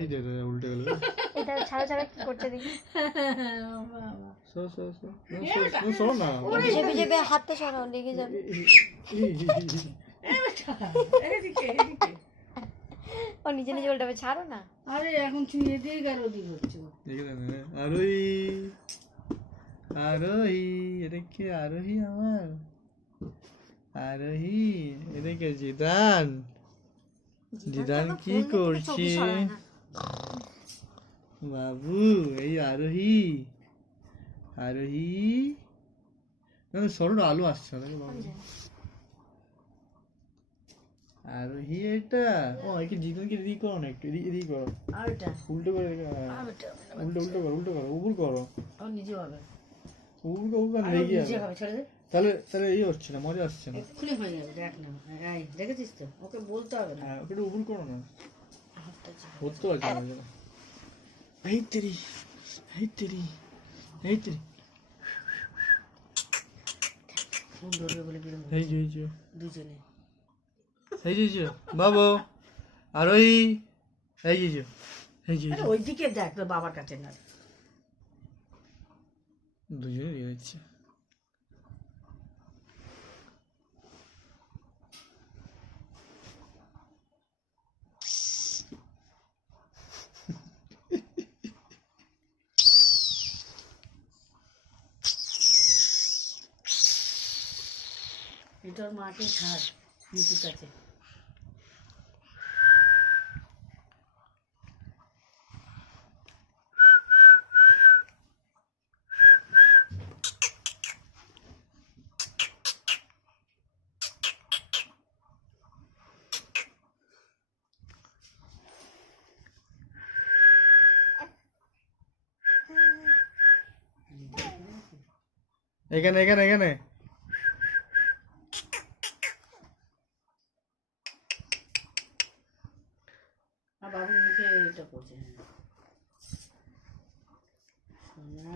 এই যে উল্টে গেল। এটা ছাড়া ছাড়া কি করছে দেখি। সো না ভিজে ভিজে হাতটা সরাও, লেগে যাবে। ও নিজে নিজে উল্টাবে, ছাড়ো না। আরে এখন তুই এদিকে আর ওদিক হচ্ছে। আরোহী এটা কি? আরোহী আমার আরোহী, এটা কে? জিদান। জিদান কি করছে বাবু? এই আরোহী, আরোহী না সরুন, আলো আসছে না বাবু। আরোহী এটা, ও একে জিদানকে এদিকে করো না, একটু এদিকে করো, আর এটা উল্টো করে উল্টো করো, উল্টো করো, উপর করো, ও নিজে হবে। উপর লেগে যাবে। ছেড়ে দে, তাহলে তাহলে এই হচ্ছে না, মজা আসছে না। এক্ষুনি হয়ে যাবে। দেখ না, এই দেখেছিস তো, ওকে বলতে হবে না। হ্যাঁ ওকে একটু উপর করো না, হাতটা চেপে। হতে আছে না। এই তেরি, এই তেরি, এই তেরি, ফোন ধরবে বলে কিরম এই যে দুজনে। এই যে বাবু আরোহী, এই যে এই যে আরে ওইদিকে দেখ, তোর বাবার কাছে না। দুজনে দিয়ে দিচ্ছে। এটার মাকে ছাড় নিচুর কাছে। এখানে এখানে এখানে আর বাবুর মুখে এটা করছে। সোনা